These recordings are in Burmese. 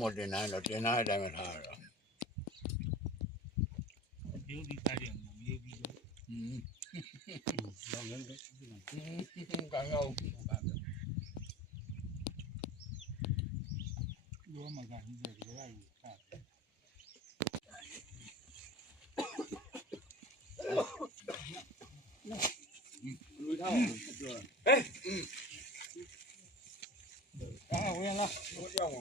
မတင်နိုင်တော့တင်နိုင်တဲ့အတိုင်းပဲထားရတော့ရုပ်ဒီစားတယ်မရေးပြီးတော့လောင်းနေတယ်ကောင်းရောရောမှာကဟင်းတွေကြရည်စားလူထားပြောဝင်လာ我叫我，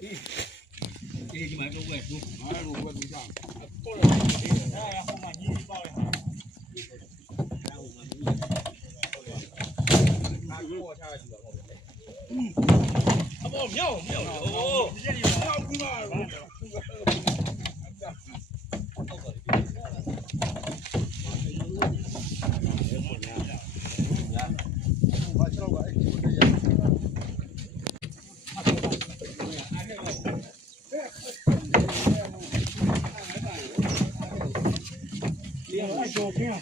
ဒီမှာတော့ဝဲသူ 俺如果你上，အဲ့ဟိုမှာညီးပေါ့လေဟာ他给我下去了，အပေါ်မြောက်အိုးဒီကြီး要不嘛，我叫我哎，我这样。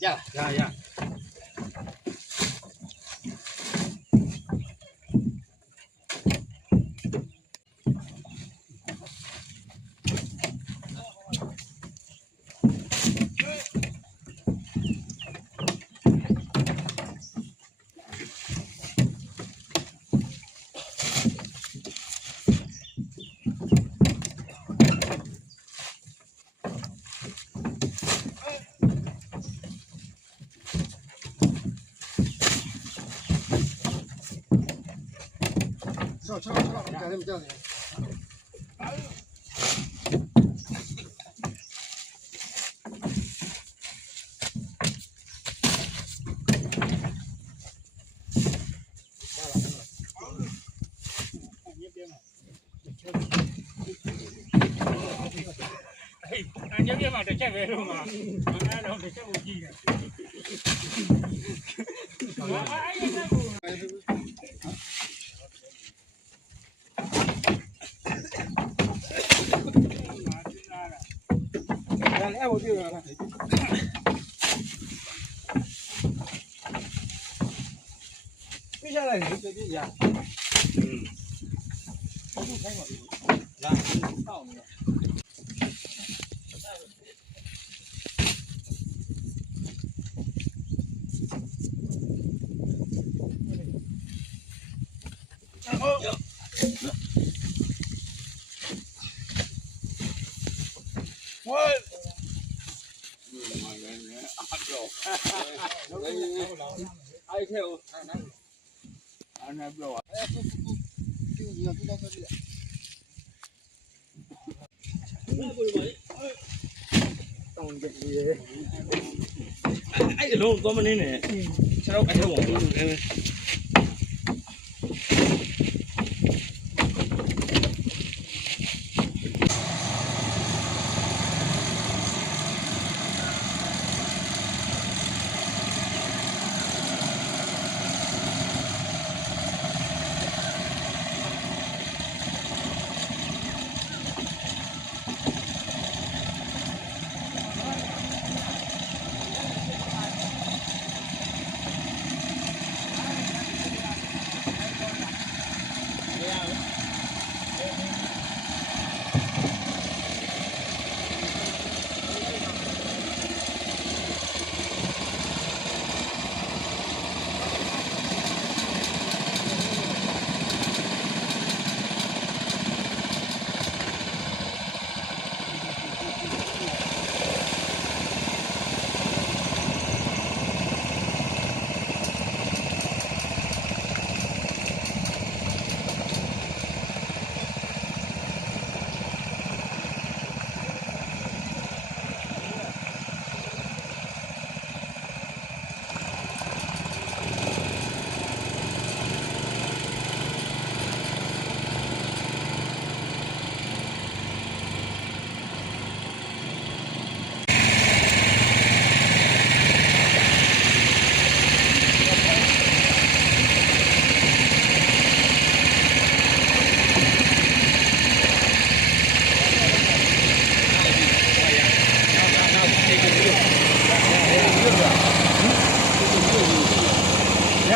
就这样呀，上，干什么干的？俺这边嘛，这这边嘛，俺老这这不记的。来，我这个。别下来，别下。我不开过。来，到那个。我。哎，看我，俺不要啊！哎，不，你要知道这里。အဲ့လုံးသွားမနေနဲ့ခြေတော့အဲ့တော့ဝင်တယ်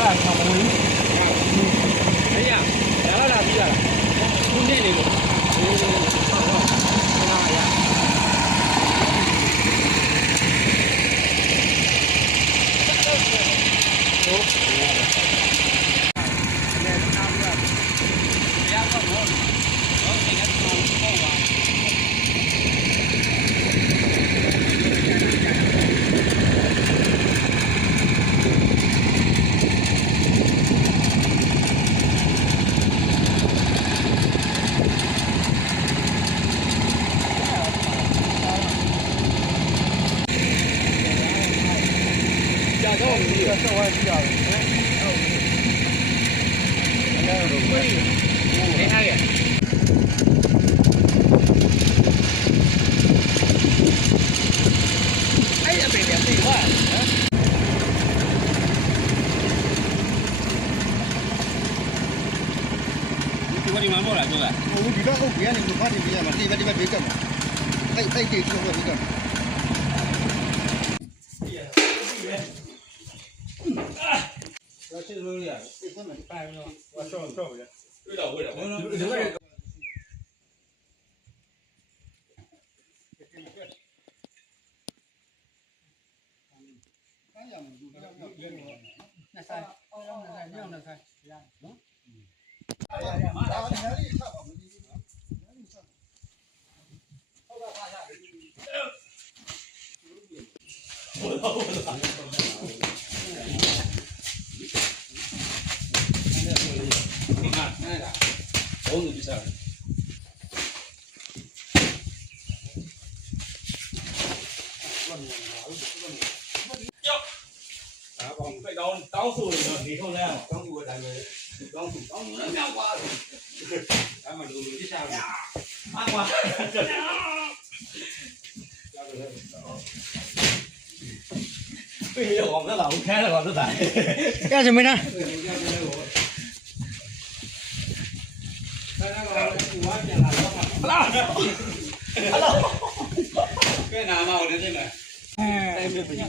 မဝင်ဘူး။အဲ့ရလာပြီးလာ။ဦးနေနေလို့ဒီမှာမို့လားပြောတာဟိုဒီတော့ဟုတ်ပြန်နေလို့ဖတ်နေပြရမှာဒီဘက်ဘေးကမှာအဲ့ဒီတော့ဘေးကရရှိလို့ရဒီကမှာပိုင်တော့ဝါဆော့ဆော့ရတွေ့တော့ဝေးတော့ဒီလို那啥，那啥，喏。တောင်းဆိုရင်တော့နေထုံးလဲတောင်းဆိုတဲ့အတိုင်းပဲတောင်းဆိုလည်းမြောက်သွားတယ်ဒါမှလူပြစ်ချတယ်အားကွာပြေရောကလာဦးခဲတော့သက်တာကဲစမင်းနာဟလာကဲနာမအောင်နေတယ်မယ်အဲ့ဒီပြ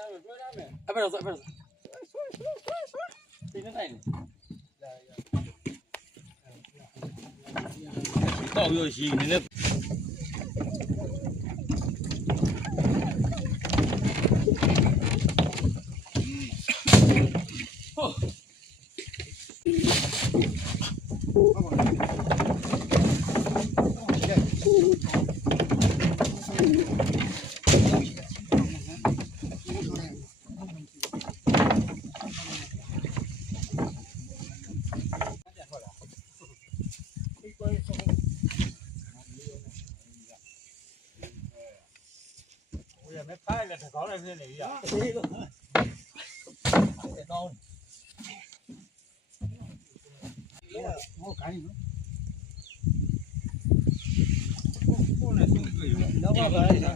အဖေတော့အဖေတော့ဒီနေ့တိုင်းတော့ရရှိနေတယ်没拍了，他搞来是哪样？高。我赶紧。过来送个油。老板来一下。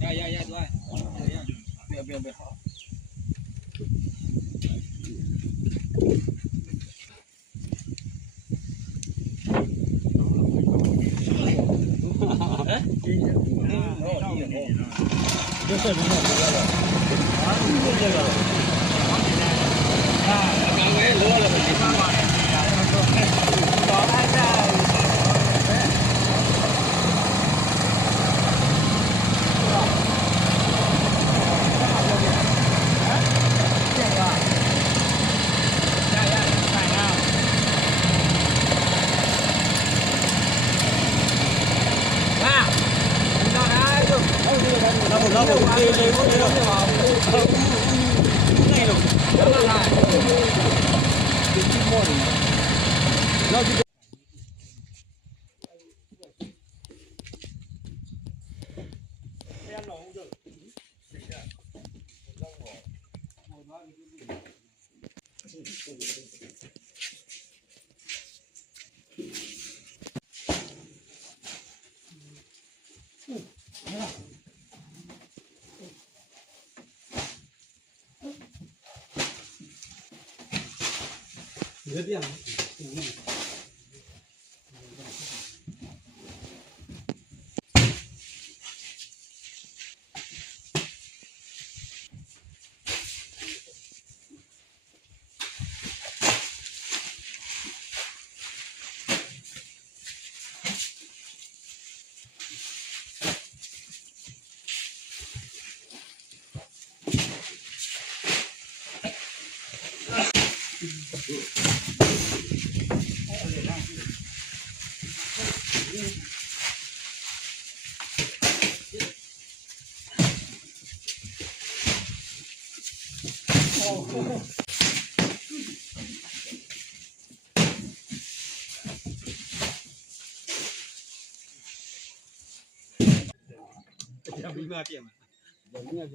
呀，对。别。这能不了了？这个。刚才落了没办法。这变了。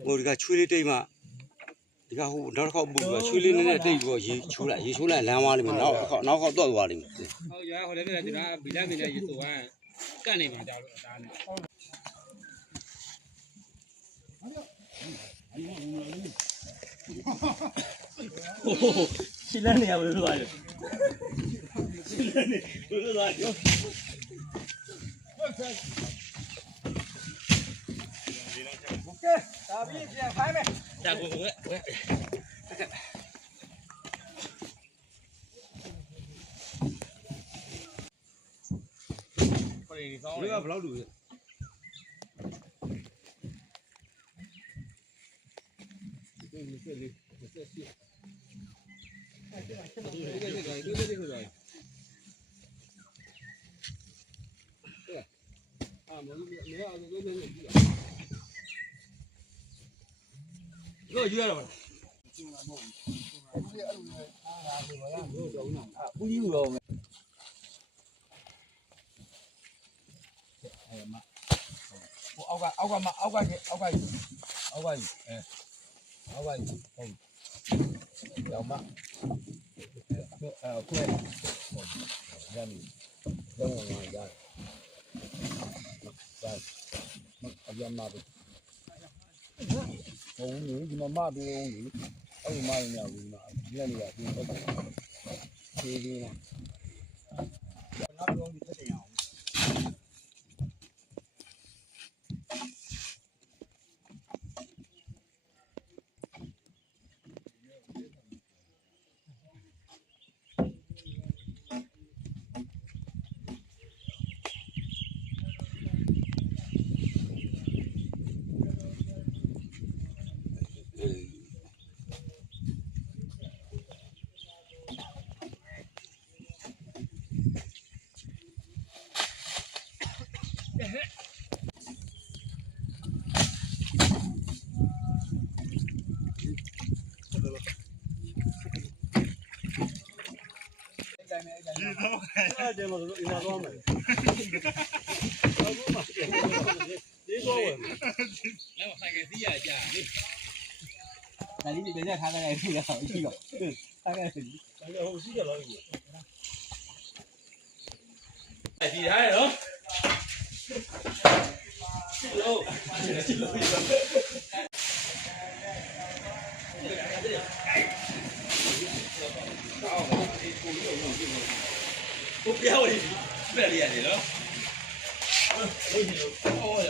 我这个处理对嘛？这个好，那好不个处理那对个出来蓝瓦里面，那好多瓦里面。哦，原来后来那个就那未来没得一做完，干里面家了，干的。哦，现在你也不是吧？现在你不是吧？大兵先拍没？下过我。这个不老路。这约了吧？不有了。哎呀妈！我熬过去，哎，熬过去，要嘛？对，让你等我一下，要嘛的。我你怎么骂别人？哎呀妈呀，你那里啊，你这个，对嘛？那不用你这样。အဲ့ဒါမှတော့အင်တာသွားမယ်အခုမှဒီကောဝင် แล้วใส่กันสิอ่ะจ้านี่ ဒါလေးဒီပြန်ထားခဲ့ရပြီလားရှိတော့ထားခဲ့ပြီ ဟိုရှိကြလားဒီ ไอ้ทีท้ายเนาะโลปุ๊บเดียวดิแบบนี้เนาะโอ้ย